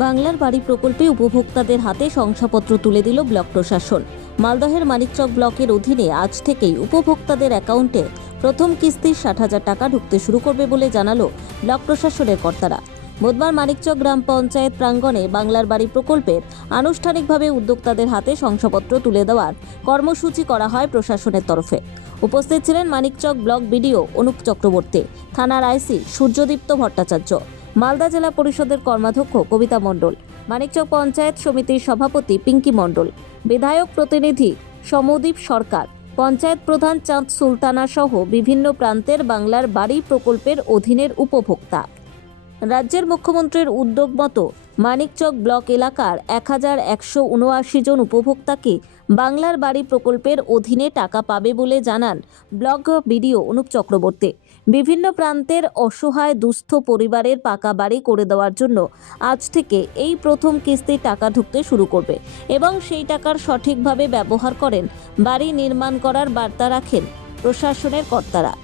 বাংলার বাড়ি প্রকল্পে উপভোক্তাদের হাতে শংসাপত্র তুলে দিল ব্লক প্রশাসন। মালদহের মানিকচক ব্লকের অধীনে আজ থেকেই উপভোক্তাদের অ্যাকাউন্টে প্রথম কিস্তির 60,000 টাকা ঢুকতে শুরু করবে বলে জানালো ব্লক প্রশাসনের কর্তারা। বুধবার মানিকচক গ্রাম পঞ্চায়েত প্রাঙ্গণে বাংলার বাড়ি প্রকল্পের আনুষ্ঠানিকভাবে উদ্যোক্তাদের হাতে শংসাপত্র তুলে দেওয়ার কর্মসূচি করা হয় প্রশাসনের তরফে। উপস্থিত ছিলেন মানিকচক ব্লক বিডিও অনুপ চক্রবর্তী, থানার আইসি সূর্যদীপ্ত ভট্টাচার্য, মালদা জেলা পরিষদের কর্মাধ্যক্ষ কবিতা মণ্ডল, মানিকচক পঞ্চায়েত সমিতির সভাপতি পিঙ্কি মণ্ডল, বিধায়ক প্রতিনিধি সমদীপ সরকার, পঞ্চায়েত প্রধান চাঁদ সুলতানা সহ বিভিন্ন প্রান্তের বাংলার বাড়ি প্রকল্পের অধীনের উপভোক্তা। রাজ্যের মুখ্যমন্ত্রীর উদ্যোগ মতো মানিকচক ব্লক এলাকার 1179 জন উপভোক্তাকে বাংলার বাড়ি প্রকল্পের অধীনে টাকা পাবে বলে জানান ব্লক বিডিও অনুপ চক্রবর্তী। বিভিন্ন প্রান্তের অসহায় দুস্থ পরিবারের পাকা বাড়ি করে দেওয়ার জন্য আজ থেকে এই প্রথম কিস্তির টাকা ঢুকতে শুরু করবে এবং সেই টাকার সঠিকভাবে ব্যবহার করেন বাড়ি নির্মাণ করার বার্তা রাখেন প্রশাসনের কর্তারা।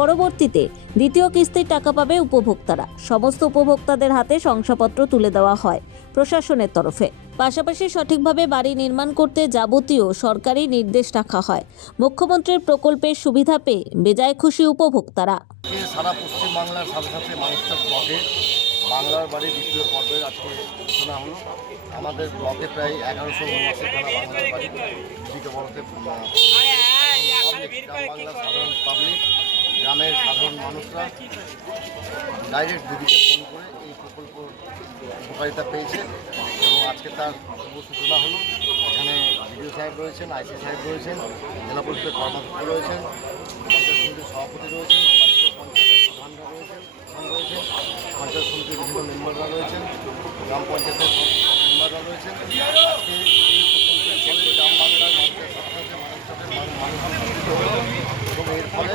পরবর্তীতে দ্বিতীয় কিস্তির টাকা পাবে উপভোক্তারা। সমস্ত উপভোক্তাদের হাতে শংসাপত্র তুলে দেওয়া হয় প্রশাসনের তরফে। পাশাপাশি সঠিকভাবে বাড়ি নির্মাণ করতে যাবতীয় সরকারি নির্দেশ রাখা হয়। মুখ্যমন্ত্রীর প্রকল্পের সুবিধা পেয়ে বেজায় খুশি উপভোক্তারা। সারা পশ্চিমবাংলার সাথে সাথে মানিকচক ব্লকে বাংলার বাড়ি দ্বিতীয় পর্বের আজকে সূচনা হলো। আমাদের ব্লকে প্রায় 1179খানা বাংলার বাড়ি দিকে বলতে বাংলার সাধারণ পাবলিক, গ্রামের সাধারণ মানুষরা ডাইরেক্ট দিদিকে ফোন করে এই প্রকল্প উপকারিতা পেয়েছে এবং আজকে তার শুভ সূচনা হলো। এখানে বিডিও সাহেব রয়েছেন, আইসি সাহেব রয়েছেন, জেলা পরিষদের কর্মাধ্যক্ষ রয়েছেন, পঞ্চায়েত সমিতির সভাপতি রয়েছেন, পঞ্চায়েতের প্রধানরা রয়েছেন, পঞ্চায়েত সমিতির বিভিন্ন মেম্বাররা রয়েছেন, গ্রাম পঞ্চায়েতের মেম্বাররা রয়েছেন। আজকে এই প্রকল্পের ফলে গ্রাম বাংলার মানুষের সাথে সাথে মানিকচকের মানুষ উপকৃত হল এবং এর ফলে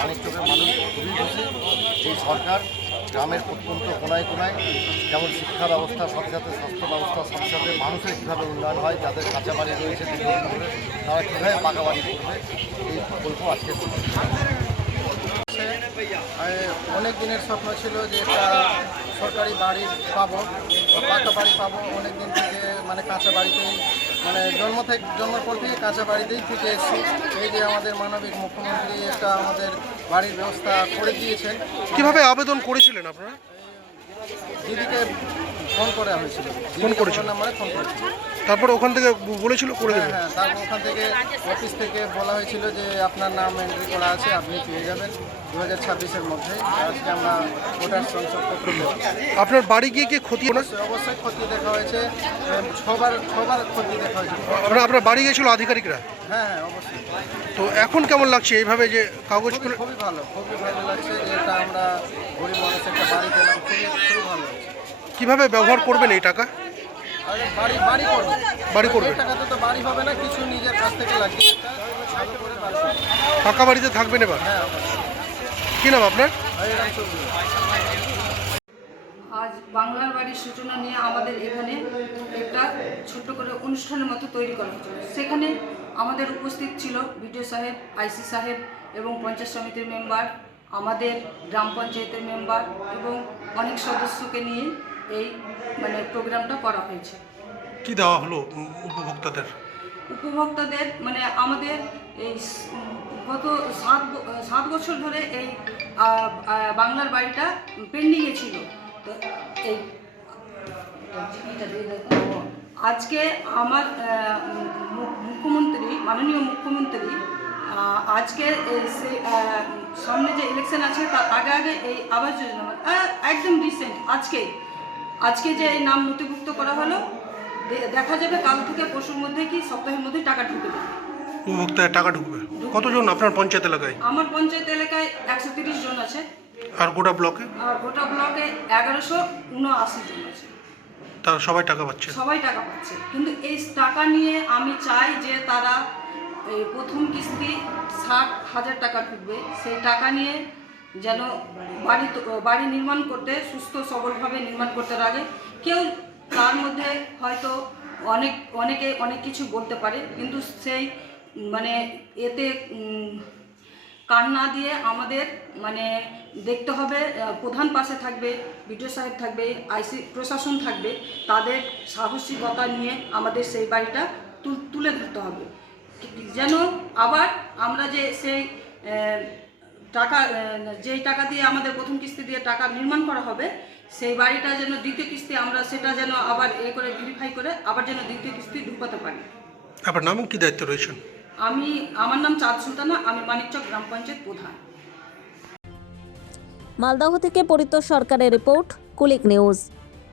মানিকচকের মানুষ খুবই খুশি। এই সরকার গ্রামের প্রত্যন্ত কোনায় কোনায় যেমন শিক্ষা ব্যবস্থার সাথে সাথে স্বাস্থ্য ব্যবস্থার সাথে সাথে মানুষের কীভাবে উন্নয়ন হয়, যাদের কাঁচা বাড়ি রয়েছে দীর্ঘদিন ধরে তারা কীভাবে পাকা বাড়ি করবে, এই প্রকল্প আজকে অনেক দিনের স্বপ্ন ছিল যে একটা সরকারি বাড়ি পাবো, পাকা বাড়ি পাবো। অনেক দিন থেকে কাঁচা বাড়িতেই জন্মের পর থেকে কাঁচা বাড়িতেই থেকে এসেছি। এই যে আমাদের মানবিক মুখ্যমন্ত্রী একটা আমাদের বাড়ির ব্যবস্থা করে দিয়েছেন। কিভাবে আবেদন করেছিলেন আপনারা? দিদিকে ফোন করা হয়েছিল, নাম্বারে ফোন করেছিল। তারপর ওখান থেকে বলেছিল করে দেবে। হ্যাঁ, তারপর ওখান থেকে অফিস থেকে বলা হয়েছিল যে আপনার নাম এন্ট্রি করা আছে, আপনি পেয়ে যাবেন 2026-এর মধ্যে। আজকে আমরা ভোটার শংসাপত্র দেবো। আপনার বাড়ি গিয়ে কি ক্ষতি হলো? অবশ্যই ক্ষতি দেখা হয়েছে, সবার ক্ষতি দেখা হয়েছে। আপনার বাড়ি গিয়েছিল আধিকারিকরা? হ্যাঁ, অবশ্যই। তো এখন কেমন লাগছে এইভাবে যে কাগজ? খুবই ভালো লাগছে যে এটা আমরা গরিব মানুষ একটা বাড়ি পেলাম, খুবই ভালো লাগছে। কিভাবে ব্যবহার করবেন এই টাকা? বাড়ি করবে। টাকাতে তো বাড়ি হবে না, কিছু নিজের কাছ থেকে লাগিয়ে পাকা বাড়িতে থাকবেন এবার? হ্যাঁ। কি নাম আপনার? আজ বাংলার বাড়ির সূচনা নিয়ে আমাদের এখানে একটা ছোট্ট করে অনুষ্ঠানের মতো তৈরি করা হয়েছিল। সেখানে আমাদের উপস্থিত ছিল বিডিও সাহেব, আইসি সাহেব এবং পঞ্চায়েত সমিতির মেম্বার, আমাদের গ্রাম পঞ্চায়েতের মেম্বার এবং অনেক সদস্যকে নিয়ে এই প্রোগ্রামটা করা হয়েছে। কি দেওয়া হলো উপভোক্তাদের? আমাদের এই গত 7 বছর ধরে এই বাংলার বাড়িটা পেন্ডিংয়ে ছিল। তো এই আজকে আমার মাননীয় মুখ্যমন্ত্রী আজকে সামনে যে ইলেকশন আছে তার আগে এই আবাস যোজনা একদম রিসেন্ট আজকে যে এই নাম নথিভুক্ত করা হলো, দেখা যাবে কাল থেকে পরশুর মধ্যে কি সপ্তাহের মধ্যে টাকা ঢুকে যাবে। উপভোক্তায় টাকা ঢুকবে? কতজন আপনার পঞ্চায়েত এলাকায়? আমার পঞ্চায়েত এলাকায় 130 জন আছে। আর গোটা ব্লকে? 1179 জন আছে। তারা সবাই টাকা পাচ্ছে? সবাই টাকা পাচ্ছে, কিন্তু এই টাকা নিয়ে আমি চাই যে তারা এই প্রথম কিস্তি 60,000 টাকা ঢুকবে, সেই টাকা নিয়ে যেন বাড়ি নির্মাণ করতে সুস্থ সবলভাবে নির্মাণ করতে লাগে। কেউ তার মধ্যে হয়তো অনেকে অনেক কিছু বলতে পারে, কিন্তু সেই এতে কান না দিয়ে আমাদের মানে দেখতে হবে, প্রধান পাশে থাকবে, বিডিও সাহেব থাকবে, আইসি প্রশাসন থাকবে, তাদের সাহসিকতা নিয়ে আমাদের সেই বাড়িটা তুলে ধরতে হবে, যেন আবার আমরা যে সেই টাকা, যেই টাকা দিয়ে আমাদের প্রথম কিস্তি দিয়ে টাকা নির্মাণ করা হবে, সেই বাড়িটা যেন দ্বিতীয় কিস্তি আমরা সেটা যেন আবার করে ভেরিফাই করে আবার যেন দ্বিতীয় কিস্তি ঢুকাতে পারি। আপনার নাম কি দায়িত্ব রয়েছেন? আমার নাম চাঁদ সুলতানা, আমি মানিকচক গ্রাম পঞ্চায়েত প্রধান। মালদহ থেকে পরিতোষ সরকারের রিপোর্ট, কুলিক নিউজ।